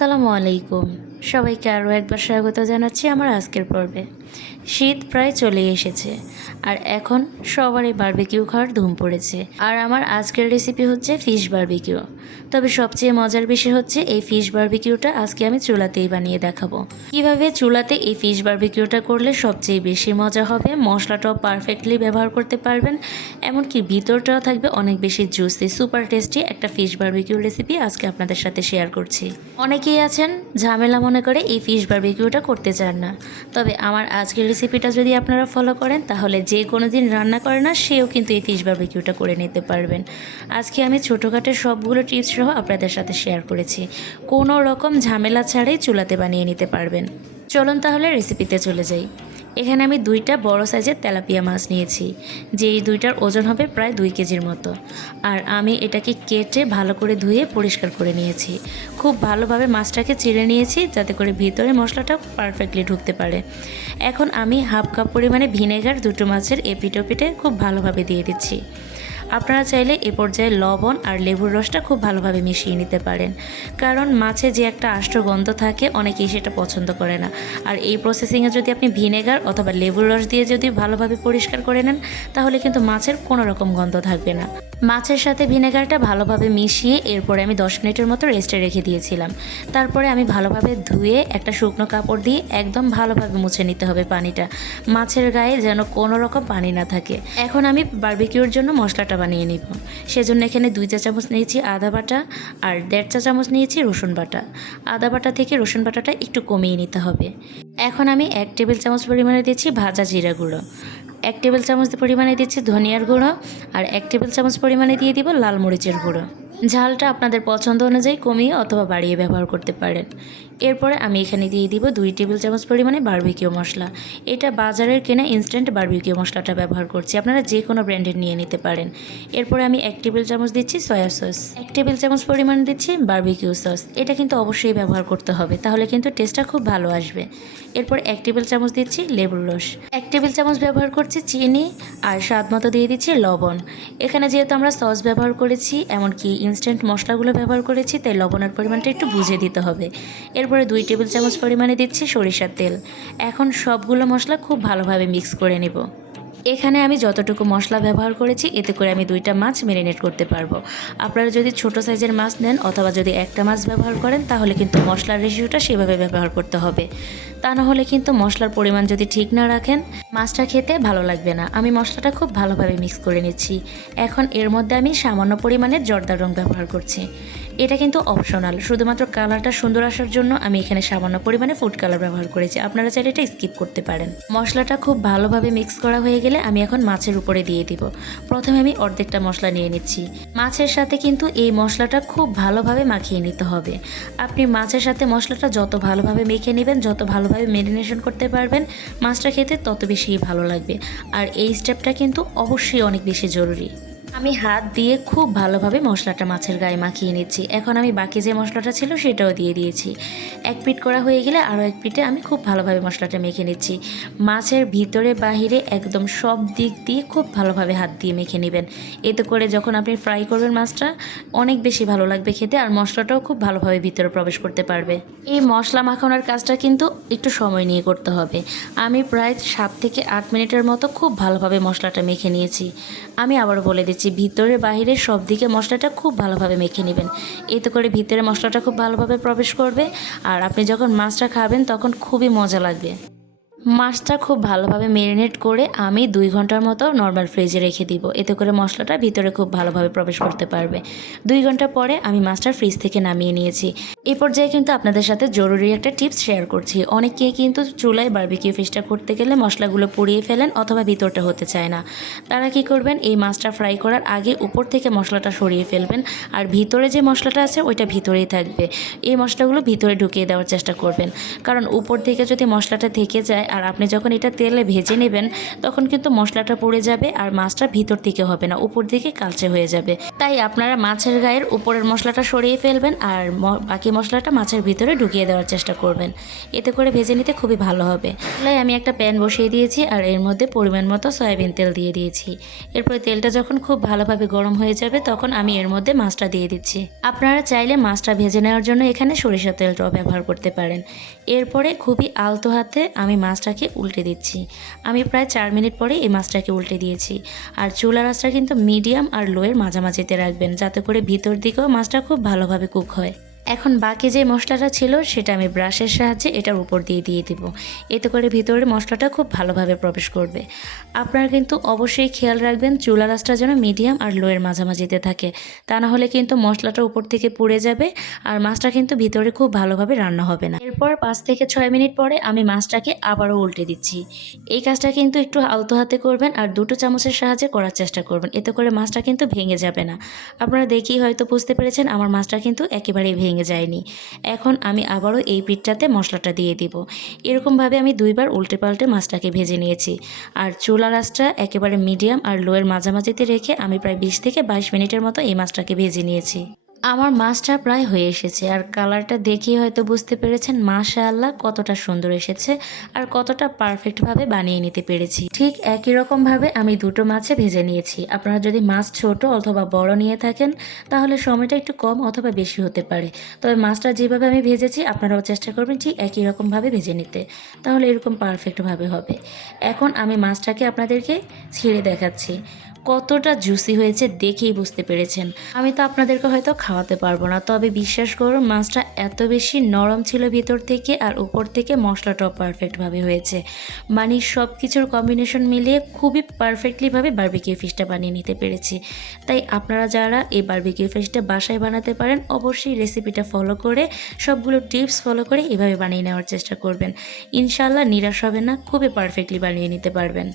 আসসালামু আলাইকুম। সবাইকে আরও একবার স্বাগত জানাচ্ছি আমার আজকের পর্বে। শীত প্রায় চলে এসেছে, আর এখন সবারই বার্বিকিউ খাওয়ার ধুম পড়েছে। আর আমার আজকের রেসিপি হচ্ছে ফিশ বারবিকিউ তবে সবচেয়ে মজার বিষয় হচ্ছে এই ফিশ বারবিকিউটা আজকে আমি চুলাতেই বানিয়ে দেখাবো। কীভাবে চুলাতে এই ফিশ বারবিকিউটা করলে সবচেয়ে বেশি মজা হবে, মশলাটাও পারফেক্টলি ব্যবহার করতে পারবেন, এমনকি ভিতরটাও থাকবে অনেক বেশি জুসি, সুপার টেস্টি একটা ফিশ বারবিকিউ রেসিপি আজকে আপনাদের সাথে শেয়ার করছি। অনেকেই আছেন ঝামেলা মনে করে এই ফিশ বারবিকিউটা করতে চান না। তবে আমার আজকের রেসিপিটা যদি আপনারা ফলো করেন, তাহলে যে কোনো দিন রান্না করে না, সেও কিন্তু এই ফিশ বারবিকিউটা করে নিতে পারবেন। আজকে আমি ছোটোখাটো সবগুলো টিপস সহ আপনাদের সাথে শেয়ার করেছি। কোনো রকম ঝামেলা ছাড়াই চুলাতে বানিয়ে নিতে পারবেন। চলুন তাহলে রেসিপিতে চলে যাই। এখানে আমি দুইটা বড় সাইজের তেলাপিয়া মাছ নিয়েছি, যে এই দুইটার ওজন হবে প্রায় দুই কেজির মতো। আর আমি এটাকে কেটে ভালো করে ধুয়ে পরিষ্কার করে নিয়েছি। খুব ভালোভাবে মাছটাকে চিড়ে নিয়েছি, যাতে করে ভিতরে মশলাটা পারফেক্টলি ঢুকতে পারে। এখন আমি হাফ কাপ পরিমাণে ভিনেগার দুটো মাছের এপিটোপিটে খুব ভালোভাবে দিয়ে দিচ্ছি। আপনারা চাইলে এ পর্যায়ে লবণ আর লেবুর রসটা খুব ভালোভাবে মিশিয়ে নিতে পারেন। কারণ মাছে যে একটা আষ্ট গন্ধ থাকে, অনেকেই সেটা পছন্দ করে না। আর এই প্রসেসিংয়ে যদি আপনি ভিনেগার অথবা লেবুর রস দিয়ে যদি ভালোভাবে পরিষ্কার করে নেন, তাহলে কিন্তু মাছের কোনো রকম গন্ধ থাকবে না। মাছের সাথে ভিনেগারটা ভালোভাবে মিশিয়ে এরপরে আমি দশ মিনিটের মতো রেস্টে রেখে দিয়েছিলাম। তারপরে আমি ভালোভাবে ধুয়ে একটা শুকনো কাপড় দিয়ে একদম ভালোভাবে মুছে নিতে হবে পানিটা। মাছের গায়ে যেন কোনো রকম পানি না থাকে। এখন আমি বারবিকিউর জন্য মশলাটা বানিয়ে নিব। সেজন্য এখানে দুই চা চামচ নিয়েছি আদা বাটা আর দেড় চা চামচ নিয়েছি রসুন বাটা। আদা বাটা থেকে রসুন বাটাটা একটু কমিয়ে নিতে হবে। এখন আমি এক টেবিল চামচ পরিমাণে দিচ্ছি ভাজা জিরা গুঁড়ো। এক টেবিল চামচ পরিমাণে দিচ্ছি ধনিয়ার গুঁড়ো আর এক টেবিল চামচ পরিমাণে দিয়ে দিব লাল মরিচের গুঁড়ো। ঝালটা আপনাদের পছন্দ অনুযায়ী কমিয়ে অথবা বাড়িয়ে ব্যবহার করতে পারেন। এরপরে আমি এখানে দিয়ে দিব দুই টেবিল চামচ পরিমাণে বারবিকিউ মশলা। এটা বাজারের কেনা ইনস্ট্যান্ট বারবিকিউ মশলাটা ব্যবহার করছি। আপনারা যে কোনো ব্র্যান্ডের নিয়ে নিতে পারেন। এরপরে আমি এক টেবিল চামচ দিচ্ছি সয়া সস এক টেবিল চামচ পরিমাণ দিচ্ছি বারবিকিউ সস এটা কিন্তু অবশ্যই ব্যবহার করতে হবে, তাহলে কিন্তু টেস্টটা খুব ভালো আসবে। এরপর এক টেবিল চামচ দিচ্ছি লেবুর রস। এক টেবিল চামচ ব্যবহার করছি চিনি আর স্বাদ মতো দিয়ে দিচ্ছি লবণ। এখানে যেহেতু আমরা সস ব্যবহার করেছি, এমনকি ইনস্ট্যান্ট মশলাগুলো ব্যবহার করেছি, তাই লবণের পরিমাণটা একটু বুঝে দিতে হবে। এরপরে দুই টেবিল চামচ পরিমাণে দিচ্ছি সরিষার তেল। এখন সবগুলো মশলা খুব ভালোভাবে মিক্স করে নেব। এখানে আমি যতটুকু মশলা ব্যবহার করেছি, এতে করে আমি দুইটা মাছ ম্যারিনেট করতে পারব। আপনারা যদি ছোট সাইজের মাছ নেন অথবা যদি একটা মাছ ব্যবহার করেন, তাহলে কিন্তু মশলার রেশিওটা সেভাবে ব্যবহার করতে হবে। তা না হলে কিন্তু মশলার পরিমাণ যদি ঠিক না রাখেন, মাছটা খেতে ভালো লাগবে না। আমি মশলাটা খুব ভালোভাবে মিক্স করে নিচ্ছি। এখন এর মধ্যে আমি সামান্য পরিমাণে জর্দার রং ব্যবহার করছি। এটা কিন্তু অপশনাল শুধুমাত্র কালারটা সুন্দর আসার জন্য আমি এখানে সামান্য পরিমাণে ফুড কালার ব্যবহার করেছি। আপনারা চাইলে এটা স্কিপ করতে পারেন। মশলাটা খুব ভালোভাবে মিক্স করা হয়ে গেলে আমি এখন মাছের উপরে দিয়ে দিব। প্রথমে আমি অর্ধেকটা মশলা নিয়ে নিচ্ছি। মাছের সাথে কিন্তু এই মশলাটা খুব ভালোভাবে মাখিয়ে নিতে হবে। আপনি মাছের সাথে মশলাটা যত ভালোভাবে মেখে নেবেন, যত ভালোভাবে মেরিনেশন করতে পারবেন, মাছটা খেতে তত বেশি ভালো লাগবে। আর এই স্টেপটা কিন্তু অবশ্যই অনেক বেশি জরুরি। আমি হাত দিয়ে খুব ভালোভাবে মশলাটা মাছের গায়ে মাখিয়ে নিচ্ছি। এখন আমি বাকি যে মশলাটা ছিল সেটাও দিয়ে দিয়েছি। এক পিট করা হয়ে গেলে আরও এক পিঠে আমি খুব ভালোভাবে মশলাটা মেখে নিচ্ছি। মাছের ভিতরে বাহিরে একদম সব দিক দিয়ে খুব ভালোভাবে হাত দিয়ে মেখে নেবেন। এতে করে যখন আপনি ফ্রাই করবেন মাছটা, অনেক বেশি ভালো লাগবে খেতে আর মশলাটাও খুব ভালোভাবে ভিতরে প্রবেশ করতে পারবে। এই মশলা মাখানোর কাজটা কিন্তু একটু সময় নিয়ে করতে হবে। আমি প্রায় সাত থেকে আট মিনিটের মতো খুব ভালোভাবে মশলাটা মেখে নিয়েছি। আমি আবার বলে দিচ্ছি ভিতরে বাহিরে সব দিকে মশলাটা খুব ভালোভাবে মেখে নেবেন। এতে করে ভিতরে মশলাটা খুব ভালোভাবে প্রবেশ করবে। আর আপনি যখন মাছটা খাবেন, তখন খুবই মজা লাগবে। মাছটা খুব ভালোভাবে মেরিনেট করে আমি দুই ঘণ্টার মতো নর্মাল ফ্রিজে রেখে দিব। এতে করে মশলাটা ভিতরে খুব ভালোভাবে প্রবেশ করতে পারবে। দুই ঘণ্টা পরে আমি মাছটা ফ্রিজ থেকে নামিয়ে নিয়েছি। এই পর্যায়ে কিন্তু আপনাদের সাথে জরুরি একটা টিপস শেয়ার করছি। অনেকে কিন্তু চুলায় বারবিকিউ ফিশটা করতে গেলে মশলাগুলো পুড়িয়ে ফেলেন অথবা ভিতরটা হতে চায় না। তারা কি করবেন, এই মাছটা ফ্রাই করার আগে উপর থেকে মশলাটা সরিয়ে ফেলবেন আর ভিতরে যে মশলাটা আছে ওইটা ভিতরেই থাকবে। এই মশলাগুলো ভিতরে ঢুকিয়ে দেওয়ার চেষ্টা করবেন। কারণ উপর থেকে যদি মশলাটা থেকে যায় আর আপনি যখন এটা তেলে ভেজে নেবেন, তখন কিন্তু মশলাটা পড়ে যাবে আর মাছটা ভিতর দিকে হবে না, উপর দিকে কালচে হয়ে যাবে। তাই আপনারা মাছের গায়ের উপরের মশলাটা সরিয়ে ফেলবেন আর বাকি মশলাটা মাছের ভিতরে ঢুকিয়ে দেওয়ার চেষ্টা করবেন। এতে করে ভেজে নিতে খুবই ভালো হবে। তাই আমি একটা প্যান বসিয়ে দিয়েছি আর এর মধ্যে পরিমাণ মতো সয়াবিন তেল দিয়ে দিয়েছি। এরপর তেলটা যখন খুব ভালোভাবে গরম হয়ে যাবে, তখন আমি এর মধ্যে মাছটা দিয়ে দিচ্ছি। আপনারা চাইলে মাছটা ভেজে নেওয়ার জন্য এখানে সরিষা তেলটাও ব্যবহার করতে পারেন। এরপরে খুবই আলতো হাতে আমি মাছটাকে উল্টে দিচ্ছি। আমি প্রায় চার মিনিট পরে এই মাছটাকে উল্টে দিয়েছি। আর চুলা রাস্তা কিন্তু মিডিয়াম আর লোয়ের মাঝামাঝিতে রাখবেন, যাতে করে ভিতর দিকেও মাছটা খুব ভালোভাবে কুক হয়। এখন বাকি যে মশলাটা ছিল সেটা আমি ব্রাশের সাহায্যে এটার উপর দিয়ে দিয়ে দিব। এতে করে ভিতরে মশলাটা খুব ভালোভাবে প্রবেশ করবে। আপনারা কিন্তু অবশ্যই খেয়াল রাখবেন, চুলা রাসটা যেন মিডিয়াম আর লোয়ের মাঝামাঝিতে থাকে। তা না হলে কিন্তু মশলাটা উপর থেকে পুড়ে যাবে আর মাছটা কিন্তু ভিতরে খুব ভালোভাবে রান্না হবে না। এরপর পাঁচ থেকে ছয় মিনিট পরে আমি মাছটাকে আবারও উল্টে দিচ্ছি। এই কাজটা কিন্তু একটু আলতো হাতে করবেন আর দুটো চামচের সাহায্যে করার চেষ্টা করবেন। এতে করে মাছটা কিন্তু ভেঙে যাবে না। আপনারা দেখেই হয়তো বুঝতে পেরেছেন, আমার মাছটা কিন্তু একেবারেই ভেঙে যায়নি। এখন আমি আবারও এই পিঠটাতে মশলাটা দিয়ে দিব। এরকমভাবে আমি দুইবার উল্টে পাল্টে মাছটাকে ভেজে নিয়েছি। আর চুলা রাসটা একেবারে মিডিয়াম আর লোয়ের মাঝামাঝিতে রেখে আমি প্রায় বিশ থেকে বাইশ মিনিটের মতো এই মাছটাকে ভেজে নিয়েছি। আমার মাছটা প্রায় হয়ে এসেছে আর কালারটা দেখেই হয়তো বুঝতে পেরেছেন মাশা আল্লাহ কতটা সুন্দর এসেছে আর কতটা পারফেক্টভাবে বানিয়ে নিতে পেরেছি। ঠিক একই রকমভাবে আমি দুটো মাছে ভেজে নিয়েছি। আপনারা যদি মাছ ছোট অথবা বড় নিয়ে থাকেন, তাহলে সময়টা একটু কম অথবা বেশি হতে পারে। তবে মাছটা যেভাবে আমি ভেজেছি, আপনারাও চেষ্টা করবেন ঠিক একই রকমভাবে ভেজে নিতে। তাহলে এরকম পারফেক্টভাবে হবে। এখন আমি মাছটাকে আপনাদেরকে ছিঁড়ে দেখাচ্ছি। কতটা জুসি হয়েছে দেখেই বুঝতে পেরেছেন। আমি তো আপনাদেরকে হয়তো খাওয়াতে পারব না, তবে বিশ্বাস করুন, মাছটা এত বেশি নরম ছিল ভিতর থেকে আর উপর থেকে মশলাটাও পারফেক্টভাবে হয়েছে। মানে সব কিছুর কম্বিনেশন মিলিয়ে খুবই পারফেক্টলিভাবে বার্বিকিউ ফিশটা বানিয়ে নিতে পেরেছি। তাই আপনারা যারা এই বার্বিকিউ ফিশটা বাসায় বানাতে পারেন, অবশ্যই রেসিপিটা ফলো করে, সবগুলো টিপস ফলো করে এভাবে বানিয়ে নেওয়ার চেষ্টা করবেন। ইনশাল্লাহ নিরাশ হবে না, খুবই পারফেক্টলি বানিয়ে নিতে পারবেন।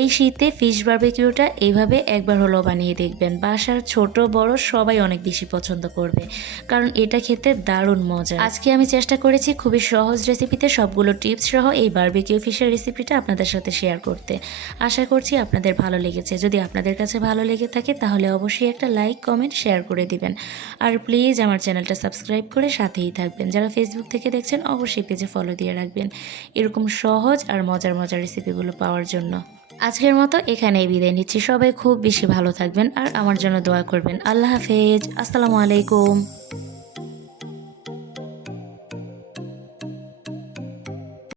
এই শীতে ফিশ বারবিকিউটা এইভাবে একবার হলো বানিয়ে দেখবেন। বাসার ছোট, বড় সবাই অনেক বেশি পছন্দ করবে। কারণ এটা খেতে দারুণ মজা। আজকে আমি চেষ্টা করেছি খুবই সহজ রেসিপিতে সবগুলো টিপস সহ এই বারবিকিউ ফিশের রেসিপিটা আপনাদের সাথে শেয়ার করতে। আশা করছি আপনাদের ভালো লেগেছে। যদি আপনাদের কাছে ভালো লেগে থাকে, তাহলে অবশ্যই একটা লাইক কমেন্ট শেয়ার করে দিবেন। আর প্লিজ আমার চ্যানেলটা সাবস্ক্রাইব করে সাথেই থাকবেন। যারা ফেসবুক থেকে দেখছেন, অবশ্যই পেজে ফলো দিয়ে রাখবেন। এরকম সহজ আর মজার মজার রেসিপিগুলো পাওয়ার জন্য। আজকের মতো এখানেই বিদায় নিচ্ছি। সবাই খুব বেশি ভালো থাকবেন আর আমার জন্য দোয়া করবেন। আল্লাহ হাফেজ। আসসালামু আলাইকুম।